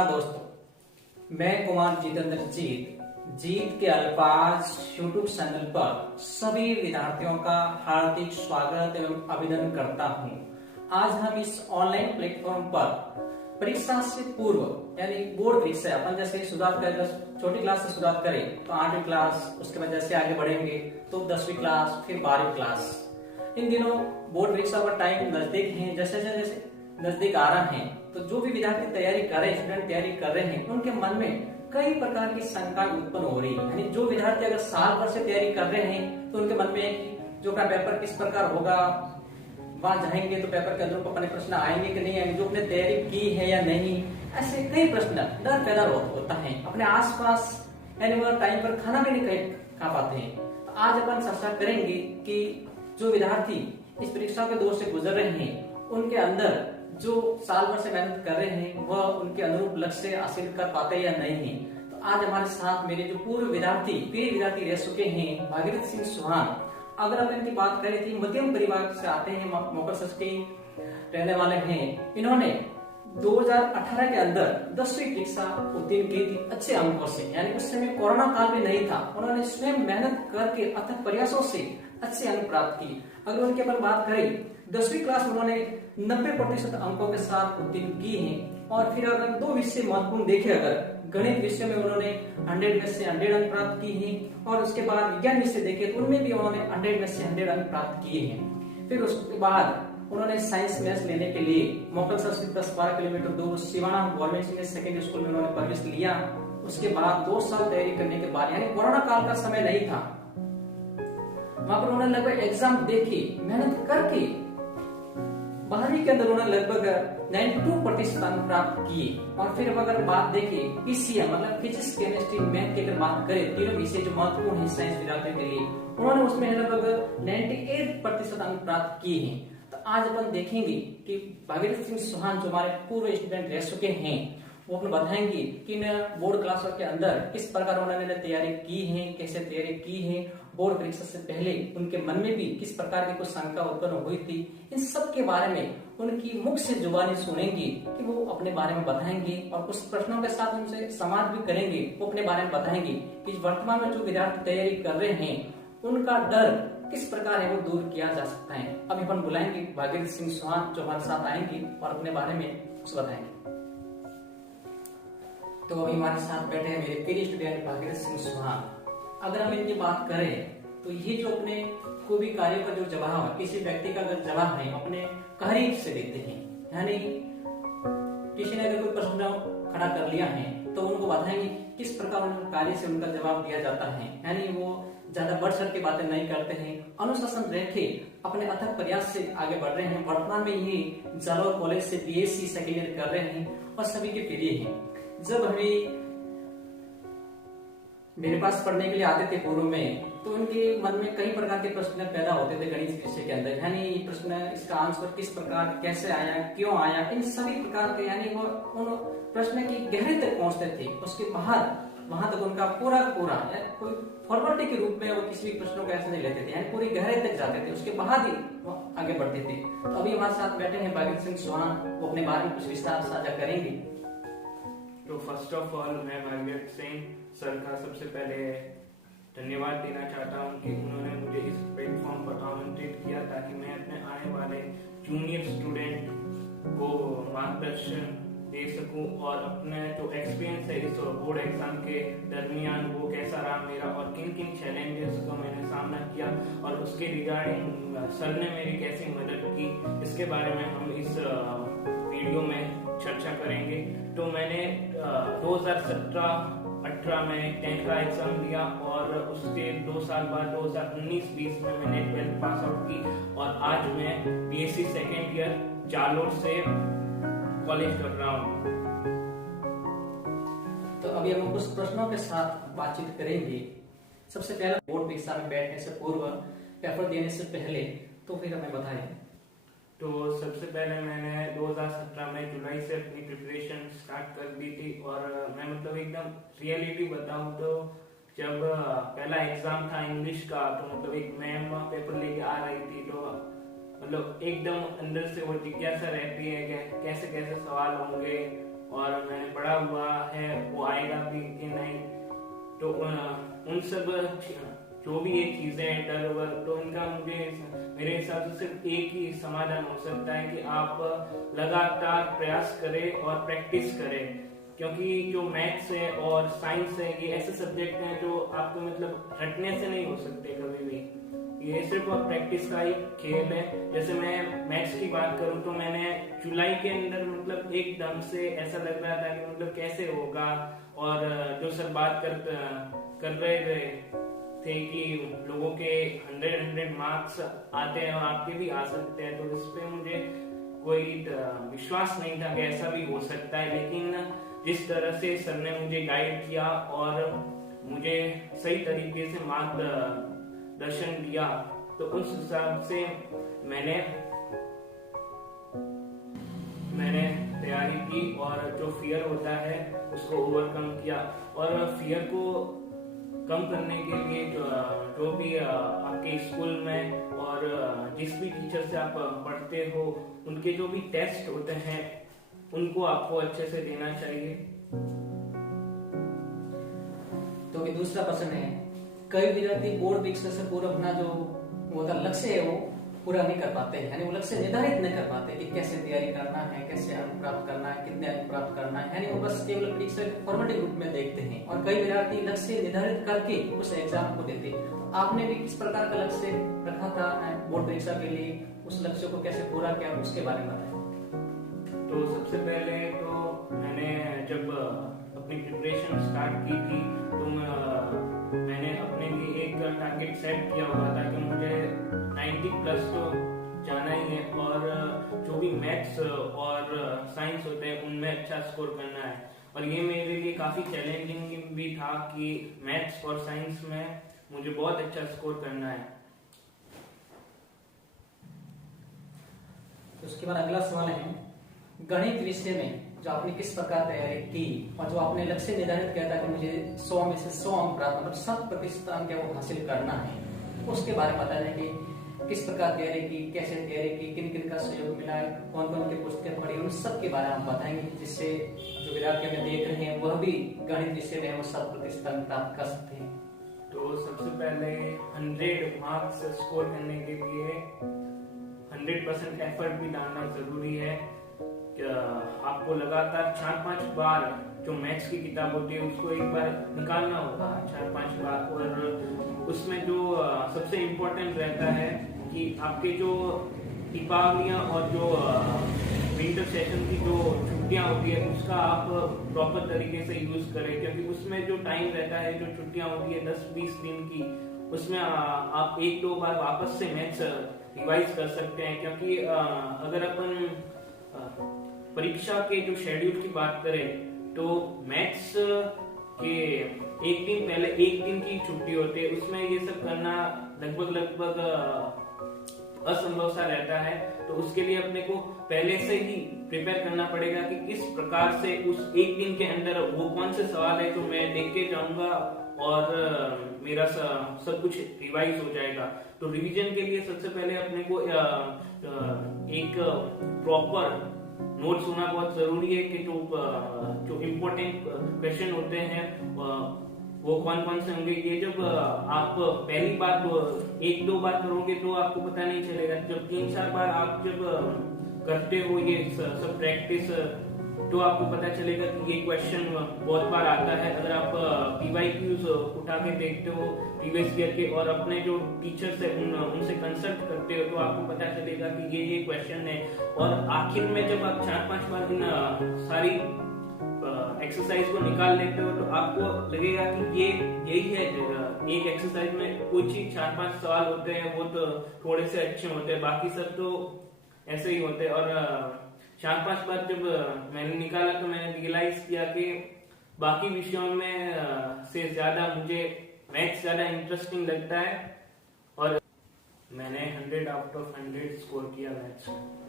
दोस्तों, मैं कुमार जितेंद्र जीत के अल्फाज यूट्यूब चैनल पर सभी विद्यार्थियों का हार्दिक स्वागत एवं अभिनंदन करता हूं। आज हम इस ऑनलाइन प्लेटफॉर्म पर परीक्षा से पूर्व यानी बोर्ड परीक्षा अपन जैसे शुरुआत करें, छोटी क्लास से शुरुआत करें तो 8वीं क्लास, उसके बाद जैसे आगे बढ़ेंगे तो 10वीं क्लास, फिर 12वीं क्लास। इन दिनों बोर्ड परीक्षा का टाइम नजदीक है, जैसे जैसे नजदीक आ रहा है तो जो भी विद्यार्थी तैयारी कर रहे हैं, स्टूडेंट तैयारी कर रहे हैं, उनके मन में कई प्रकार की शंकाएं उत्पन्न हो रही है। यानी जो विद्यार्थी अगर साल भर से तैयारी कर रहे हैं तो उनके मन में जो का पेपर किस प्रकार होगा, वहां जाएंगे तो पेपर के अंदर अपने प्रश्न आएंगे कि नहीं आएंगे, जो अपने तैयारी की है या नहीं, ऐसे कई प्रश्न डर पैदा होता है। अपने आसपास यानी वो टाइम पर खाना भी नहीं खा पाते हैं। तो आज अपन चर्चा करेंगे कि जो विद्यार्थी इस परीक्षा के दौर से गुजर रहे हैं उनके अंदर जो साल भर से मेहनत कर रहे हैं वह उनके अनुरूप लक्ष्य हासिल कर पाते या नहीं है। तो आज हमारे साथ मेरे जो पूर्व विद्यार्थी रह चुके हैं, भागीरथ सिंह चौहान। अगर हम इनकी बात करें थी, मध्यम परिवार से आते हैं, मोकरसस के रहने वाले हैं। इन्होंने 2018 के अंदर 10वीं परीक्षा उत्तीर्ण की थी अच्छे अंकों से, यानी उस समय कोरोना काल भी नहीं था। उन्होंने स्वयं मेहनत करके अथक प्रयासों से अच्छे अंक प्राप्त किए। अगर उनके पर बात करें, 10वीं क्लास में उन्होंने 90% अंकों के साथ उत्तीर्ण की हैं। और फिर अगर दो विषय महत्वपूर्ण देखे, अगर गणित विषय में उन्होंने 100 में से 100 अंक प्राप्त किए हैं, और उसके बाद विज्ञान विषय देखे तो उनमें भी उन्होंने 100 में से 100 अंक प्राप्त किए हैं। फिर उसके बाद उन्होंने साइंस मैथ्स लेने के लिए मोकलसर से 10-12 किलोमीटर दूर Siwana government senior secondary school में उन्होंने प्रवेश लिया। उसके बाद 2 साल तैयारी करने के बाद, यानी कोरोना काल का समय नहीं था, वहां पर उन्होंने लगभग एग्जाम देके मेहनत करके 12वीं के अंदर उन्होंने लगभग 92% अंक प्राप्त किए। और फिर अगर बात देखिए पीसीएम मतलब फिजिक्स, केमिस्ट्री, मैथ की अगर बात करें, तीनों विषय जो महत्वपूर्ण है साइंस विद्यार्थियों के लिए, उन्होंने उसमें लगभग 98% अंक प्राप्त किए हैं। तो आज अपन देखेंगे कि भागीरथ सिंह चौहान जो हमारे पूर्व स्टूडेंट रह चुके हैं, वो अपने बताएंगे कि बोर्ड क्लासों के अंदर किस प्रकार उन्होंने तैयारी की है, कैसे तैयारी की है, बोर्ड परीक्षा से पहले उनके मन में भी किस प्रकार की कुछ शंका उत्पन्न हुई थी। इन सब के बारे में उनकी मुख से जुबानी सुनेंगे कि वो अपने बारे में बताएंगे, और कुछ प्रश्नों के साथ उनसे संवाद भी करेंगे। वो अपने बारे में बताएंगे कि वर्तमान में जो विद्यार्थी तैयारी कर रहे हैं उनका डर किस प्रकार है वो दूर किया जा सकता है। अभी अपन बुलाएंगे भागीरथ सिंह चौहान जो हमारे साथ आएंगे और अपने बारे में कुछ बताएंगे। तो अभी हमारे साथ बैठे हैं मेरे प्रिय स्टूडेंट भागीरथ सिंह चौहान। अगर हम इनकी बात करें तो ये जो अपने कोई भी कार्य का जो जवाब है, किसी व्यक्ति का अगर जवाब है अपने करीब से देते हैं। यानी किसी ने अगर कोई प्रश्न खड़ा कर लिया है तो उनको बताएंगे किस प्रकार उनके कार्य से उनका जवाब दिया जाता है। यानी वो ज्यादा बढ़ चढ़ के बातें नहीं करते हैं, अनुशासन रह के अपने अथक प्रयास से आगे बढ़ रहे हैं। वर्तमान में ये जालोर कॉलेज से बीएससी सेकेंड ईयर कर रहे हैं और सभी के प्रिय हैं। जब हमें मेरे पास पढ़ने के लिए आते थे पूर्व में, तो उनके मन में कई प्रकार के प्रश्न पैदा होते थे गणित विषय के अंदर। यानी प्रश्न, इसका आंसर किस प्रकार, कैसे आया, क्यों आया, इन सभी प्रकार के, यानी वो उन प्रश्न की गहराई तक पहुंचते थे। उसके बाद वहां तक उनका पूरा कोई फॉर्मेलिटी के रूप में वो किसी भी प्रश्नों को ऐसे नहीं लेते थे, यानी पूरी गहराई तक जाते थे, उसके बाद ही वो आगे बढ़ते थे। तो अभी हमारे साथ बैठे हैं भागीरथ सिंह चौहान, वो अपने बारे में कुछ विस्तार साझा करेंगे। तो फर्स्ट ऑफ ऑल मैं भागीरथ सिंह सर का सबसे पहले धन्यवाद देना चाहता हूँ कि उन्होंने मुझे इस प्लेटफॉर्म पर आमंत्रित किया ताकि मैं अपने आने वाले जूनियर स्टूडेंट को मार्गदर्शन दे सकूं और अपने जो एक्सपीरियंस है इस बोर्ड एग्जाम के दरमियान वो कैसा रहा मेरा और किन किन चैलेंजेस का मैंने सामना किया और उसके रिगार्डिंग सर ने मेरी कैसी मदद की, इसके बारे में हम इस वीडियो में चर्चा करेंगे। तो मैंने 2017-18 में 10th का एग्जाम दिया और उसके 2 साल बाद 2019-20 में मैंने 12th पास आउट की और आज मैं बीएससी सेकेंड ईयर जालोर से कॉलेज कर रहा हूँ। तो अभी हम कुछ प्रश्नों के साथ बातचीत करेंगे। सबसे पहले बोर्ड परीक्षा में बैठने से पूर्व, पेपर देने से पहले, तो फिर हमें बताएं। तो सबसे पहले मैंने 2017 में जुलाई से अपनी प्रिपरेशन स्टार्ट कर दी थी और मैं मतलब एकदम रियलिटी बताऊं तो जब पहला एग्जाम था इंग्लिश का, तो मतलब एक मैम पेपर लेके आ रही थी, तो मतलब एकदम अंदर से वो जिज्ञासा रहती है कि कैसे कैसे सवाल होंगे, और मैंने पढ़ा हुआ है वो आएगा भी कि नहीं। तो उन सब जो भी ये चीजें डर वर, तो इनका मेरे हिसाब से सिर्फ एक ही समाधान हो सकता है कि आप लगातार प्रयास करें और प्रैक्टिस करें, क्योंकि जो मैथ्स है और साइंस है ये ऐसे सब्जेक्ट हैं जो आपको मतलब रटने से नहीं हो सकते कभी भी। ये सिर्फ प्रैक्टिस का ही खेल है। जैसे मैं मैथ्स की बात करूं तो मैंने जुलाई के अंदर मतलब एकदम से ऐसा लग रहा था कि मतलब कैसे होगा, और जो सर बात कर रहे थे कि लोगों के 100 मार्क्स आते हैं और आपके भी आ सकते हैं, तो इस पे मुझे कोई विश्वास नहीं था कि ऐसा भी हो सकता है। लेकिन जिस तरह से सर ने मुझे गाइड किया और मुझे सही तरीके से मार्गदर्शन दिया, तो उस हिसाब से मैंने तैयारी की और जो फियर होता है उसको ओवरकम किया। और फियर को कम करने के लिए जो भी आपके स्कूल में और जिस भी टीचर से आप पढ़ते हो उनके जो भी टेस्ट होते हैं उनको आपको अच्छे से देना चाहिए। तो भी दूसरा प्रश्न है, कई विद्यार्थी बोर्ड परीक्षा से पूर्व अपना जो लक्ष्य है वो पूरा नहीं कर पाते, यानी वो लक्ष्य निर्धारित नहीं कर पाते कि कैसे तैयारी करना है, कैसे अंक प्राप्त करना है, कितने अंक प्राप्त करना है, यानी वो बस केवल परीक्षा के फॉर्मेटिव रूप में देखते हैं। और कई विद्यार्थी लक्ष्य निर्धारित करके उस एग्जाम को देते हैं। आपने भी किस प्रकार का लक्ष्य रखा था बोर्ड परीक्षा के लिए, उस लक्ष्य को कैसे पूरा किया, उसके बारे में बताएं। तो सबसे पहले तो मैंने जब अपनी प्रिपरेशन स्टार्ट की थी तो मैंने अपने लिए एक टारगेट सेट किया हुआ था कि मुझे 90+ तो जाना ही है, और जो भी मैथ्स और साइंस होते हैं उनमें अच्छा स्कोर करना है। और ये मेरे लिए काफी चैलेंजिंग भी था कि मैथ्स और साइंस में मुझे बहुत अच्छा स्कोर करना है। तो उसके बाद अगला सवाल है, गणित विषय में जो आपने किस प्रकार तैयारी की और जो आपने लक्ष्य निर्धारित किया था कि मुझे 100 में से 100 अंक प्राप्त मतलब 100% अंक वो हासिल करना है, उसके बारे में बताना कि किस प्रकार तैयारी की, कैसे तैयारी की, किन किन का सहयोग मिला है, कौन कौन की पुस्तकें पढ़ी, उन सब के बारे में हम बताएंगे, जिससे जो विद्यार्थी हमें देख रहे हैं वह भी गणित विषय में वो 100% अंक प्राप्त कर सकते हैं। तो सबसे पहले 100 मार्क्स स्कोर करने के लिए 100% एफर्ट भी डालना जरूरी है। आपको लगातार 4-5 बार जो मैथ्स की किताब होती है उसको एक बार निकालना होगा 4-5 बार, और उसमें जो सबसे इम्पोर्टेंट रहता है कि आपके जो दीपावलियां और जो विंटर सेशन की जो छुट्टियां होती है उसका आप प्रॉपर तरीके से यूज करें, क्योंकि उसमें जो टाइम रहता है, जो छुट्टियां होती है 10-20 दिन की, उसमें आप 1-2 बार वापस से मैथ्स रिवाइज कर सकते हैं। क्योंकि अगर अपन परीक्षा के जो शेड्यूल की बात करें तो मैथ्स के एक दिन पहले एक दिन की छुट्टी होती है, उसमें ये सब करना लगभग असंभव सा रहता है। तो उसके लिए अपने को पहले से ही प्रिपेयर करना पड़ेगा कि किस प्रकार से उस एक दिन के अंदर वो कौन से सवाल है जो मैं देख के जाऊंगा और मेरा सब कुछ रिवाइज हो जाएगा। तो रिवीजन के लिए सबसे पहले अपने को एक प्रॉपर नोट्स होना बहुत जरूरी है कि जो इम्पोर्टेंट क्वेश्चन होते हैं वो कौन कौन से होंगे। ये जब आप पहली बार 1-2 बार करोगे तो आपको पता नहीं चलेगा, जब 3-4 बार आप जब करते हो ये सब प्रैक्टिस तो आपको पता चलेगा कि ये क्वेश्चन बहुत बार आता है। अगर आप PYQs उठा के देखते हो प्रीवियस ईयर के और अपने जो टीचर्स है उनसे कंसल्ट करते हो तो आपको पता चलेगा कि ये क्वेश्चन है। और आखिर में जब आप 4-5 बार इन सारी एक्सरसाइज को निकाल लेते हो तो आपको लगेगा कि यही है। एक एक्सरसाइज में कुछ ही 4-5 सवाल होते हैं वो तो थोड़े से अच्छे होते हैं, बाकी सब तो ऐसे ही होते हैं। और 4-5 बार जब मैंने निकाला तो मैंने रियलाइज किया कि बाकी विषयों में से ज्यादा मुझे मैथ्स ज्यादा इंटरेस्टिंग लगता है और मैंने 100 आउट ऑफ 100 स्कोर किया मैथ्स में।